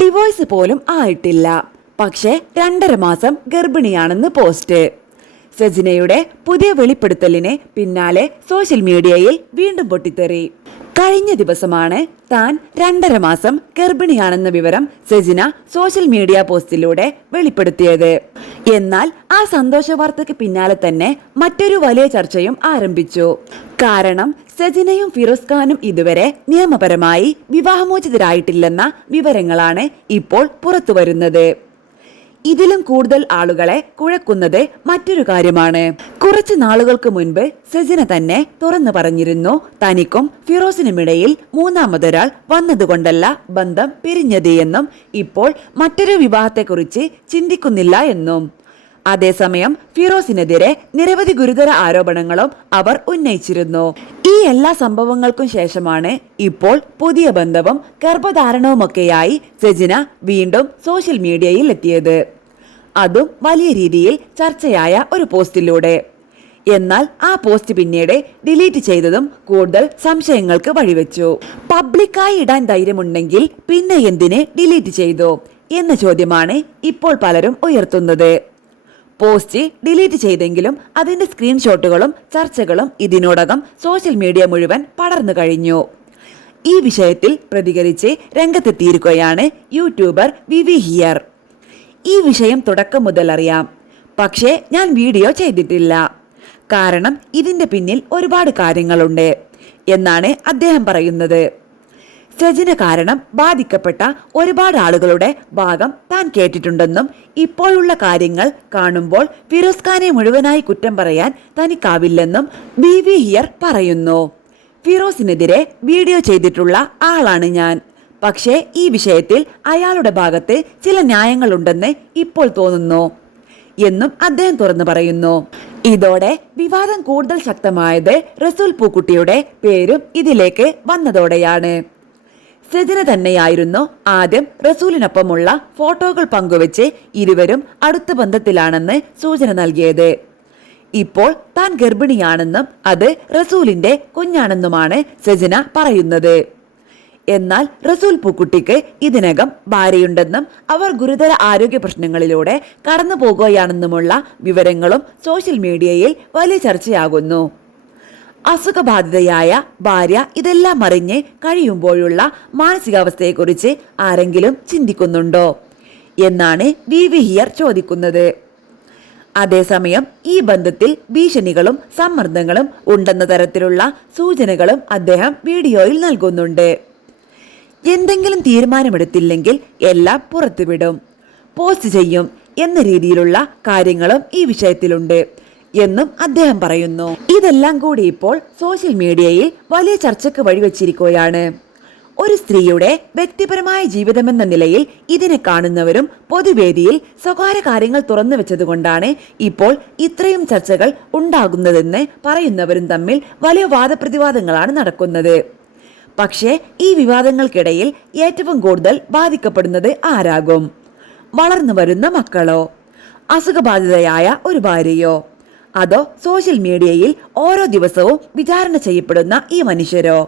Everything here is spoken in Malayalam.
ഡിവോഴ്സ് പോലും ആയിട്ടില്ല, പക്ഷേ 2.5 മാസം ഗർഭിണിയാണെന്ന് പോസ്റ്റ്. സെജിനയുടെ പുതിയ വെളിപ്പെടുത്തലിന് പിന്നാലെ സോഷ്യൽ മീഡിയയിൽ വീണ്ടും പൊട്ടിത്തെറി. കഴിഞ്ഞ ദിവസമാണ് താൻ 2.5 മാസം ഗർഭിണിയാണെന്ന വിവരം സെജിന സോഷ്യൽ മീഡിയ പോസ്റ്റിലൂടെ വെളിപ്പെടുത്തിയത്. എന്നാൽ ആ സന്തോഷ വാർത്തയ്ക്ക് പിന്നാലെ തന്നെ മറ്റൊരു വലിയ ചർച്ചയും ആരംഭിച്ചു. കാരണം സെജിനയും ഫിറോസ് ഖാനും ഇതുവരെ നിയമപരമായി വിവാഹമോചിതരായിട്ടില്ലെന്ന വിവരങ്ങളാണ് ഇപ്പോൾ പുറത്തുവരുന്നത്. ഇതിലും കൂടുതൽ ആളുകളെ കുഴക്കുന്നത് മറ്റൊരു കാര്യമാണ്. കുറച്ച് നാളുകൾക്ക് മുൻപ് സെജിന തന്നെ തുറന്നു പറഞ്ഞിരുന്നു തനിക്കും ഫിറോസിനുമിടയിൽ മൂന്നാമതൊരാൾ വന്നതുകൊണ്ടല്ല ബന്ധം പിരിഞ്ഞത് എന്നും ഇപ്പോൾ മറ്റൊരു വിവാഹത്തെക്കുറിച്ച് ചിന്തിക്കുന്നില്ല എന്നും. അതേസമയം ഫിറോസിനെതിരെ നിരവധി ഗുരുതര ആരോപണങ്ങളും അവർ ഉന്നയിച്ചിരുന്നു. ഈ എല്ലാ സംഭവങ്ങൾക്കും ശേഷമാണ് ഇപ്പോൾ പുതിയ ബന്ധവും ഗർഭധാരണവുമൊക്കെയായി സെജിന വീണ്ടും സോഷ്യൽ മീഡിയയിൽ എത്തിയത്. അതും വലിയ രീതിയിൽ ചർച്ചയായ ഒരു പോസ്റ്റിലൂടെ. എന്നാൽ ആ പോസ്റ്റ് പിന്നീട് ഡിലീറ്റ് ചെയ്തതും കൂടുതൽ സംശയങ്ങൾക്ക് വഴിവെച്ചു. പബ്ലിക്കായി ഇടാൻ ധൈര്യമുണ്ടെങ്കിൽ പിന്നെ എന്തിനെ ഡിലീറ്റ് ചെയ്തു എന്ന ചോദ്യമാണ് ഇപ്പോൾ പലരും ഉയർത്തുന്നത്. പോസ്റ്റ് ഡിലീറ്റ് ചെയ്തെങ്കിലും അതിന്റെ സ്ക്രീൻഷോട്ടുകളും ചർച്ചകളും ഇതിനോടകം സോഷ്യൽ മീഡിയ മുഴുവൻ പടർന്നു കഴിഞ്ഞു. ഈ വിഷയത്തിൽ പ്രതികരിച്ച് രംഗത്തെത്തിയിരിക്കുകയാണ് യൂട്യൂബർ വിവി ഹിയർ. ഈ വിഷയം തുടക്കം മുതൽ അറിയാം, പക്ഷേ ഞാൻ വീഡിയോ ചെയ്തിട്ടില്ല. കാരണം ഇതിന്റെ പിന്നിൽ ഒരുപാട് കാര്യങ്ങളുണ്ട് എന്നാണ് അദ്ദേഹം പറയുന്നത്. സെജിന കാരണം ബാധിക്കപ്പെട്ട ഒരുപാട് ആളുകളുടെ ഭാഗം താൻ കേട്ടിട്ടുണ്ടെന്നും ഇപ്പോഴുള്ള കാര്യങ്ങൾ കാണുമ്പോൾ ഫിറോസ് ഖാനെ മുഴുവനായി കുറ്റം പറയാൻ തനിക്കാവില്ലെന്നും വിവി ഹിയർ പറയുന്നു. ഫിറോസിനെതിരെ വീഡിയോ ചെയ്തിട്ടുള്ള ആളാണ് ഞാൻ, പക്ഷേ ഈ വിഷയത്തിൽ അയാളുടെ ഭാഗത്ത് ചില ന്യായങ്ങളുണ്ടെന്ന് ഇപ്പോൾ തോന്നുന്നു എന്നും അദ്ദേഹം തുറന്നു പറയുന്നു. ഇതോടെ വിവാദം കൂടുതൽ ശക്തമായത് റസൂൽ പൂക്കുട്ടിയുടെ പേരും ഇതിലേക്ക് വന്നതോടെയാണ്. സെജിന തന്നെയായിരുന്നു ആദ്യം റസൂലിനൊപ്പമുള്ള ഫോട്ടോകൾ പങ്കുവെച്ച് ഇരുവരും അടുത്ത ബന്ധത്തിലാണെന്ന് സൂചന നൽകിയത്. ഇപ്പോൾ താൻ ഗർഭിണിയാണെന്നും അത് റസൂലിന്റെ കുഞ്ഞാണെന്നുമാണ് സെജിന പറയുന്നത്. എന്നാൽ റസൂൽ പൂക്കുട്ടിക്ക് ഇതിനകം ഭാര്യയുണ്ടെന്നും അവർ ഗുരുതര ആരോഗ്യ പ്രശ്നങ്ങളിലൂടെ കടന്നു പോകുകയാണെന്നുമുള്ള വിവരങ്ങളും സോഷ്യൽ മീഡിയയിൽ വലിയ ചർച്ചയാകുന്നു. അസുഖബാധിതയായ ഭാര്യ ഇതെല്ലാം അറിഞ്ഞ് കഴിയുമ്പോഴുള്ള മാനസികാവസ്ഥയെക്കുറിച്ച് ആരെങ്കിലും ചിന്തിക്കുന്നുണ്ടോ എന്നാണ് വിവി ഹിയർ ചോദിക്കുന്നത്. അതേസമയം ഈ ബന്ധത്തിൽ ഭീഷണികളും സമ്മർദ്ദങ്ങളും ഉണ്ടെന്ന തരത്തിലുള്ള സൂചനകളും അദ്ദേഹം വീഡിയോയിൽ നൽകുന്നുണ്ട്. എന്തെങ്കിലും തീരുമാനമെടുത്തില്ലെങ്കിൽ എല്ലാം പുറത്തുവിടും, പോസ്റ്റ് ചെയ്യും എന്ന രീതിയിലുള്ള കാര്യങ്ങളും ഈ വിഷയത്തിലുണ്ട് എന്നും അദ്ദേഹം പറയുന്നു. ഇതെല്ലാം കൂടി ഇപ്പോൾ സോഷ്യൽ മീഡിയയിൽ വലിയ ചർച്ചയ്ക്ക് വഴിവെച്ചിരിക്കുകയാണ്. ഒരു സ്ത്രീയുടെ വ്യക്തിപരമായ ജീവിതമെന്ന നിലയിൽ ഇതിനെ കാണുന്നവരും പൊതുവേദിയിൽ സ്വകാര്യ കാര്യങ്ങൾ തുറന്നു വെച്ചതുകൊണ്ടാണ് ഇപ്പോൾ ഇത്രയും ചർച്ചകൾ ഉണ്ടാകുന്നതെന്ന് പറയുന്നവരും തമ്മിൽ വലിയ വാദപ്രതിവാദങ്ങളാണ് നടക്കുന്നത്. പക്ഷേ ഈ വിവാദങ്ങൾക്കിടയിൽ ഏറ്റവും കൂടുതൽ ബാധിക്കപ്പെടുന്നത് ആരാകും? വളർന്നു വരുന്ന മക്കളോ, അസുഖബാധിതയായ ഒരു ഭാര്യയോ, അതോ സോഷ്യൽ മീഡിയയിൽ ഓരോ ദിവസവും വിചാരണ ചെയ്യപ്പെടുന്ന ഈ മനുഷ്യരോ?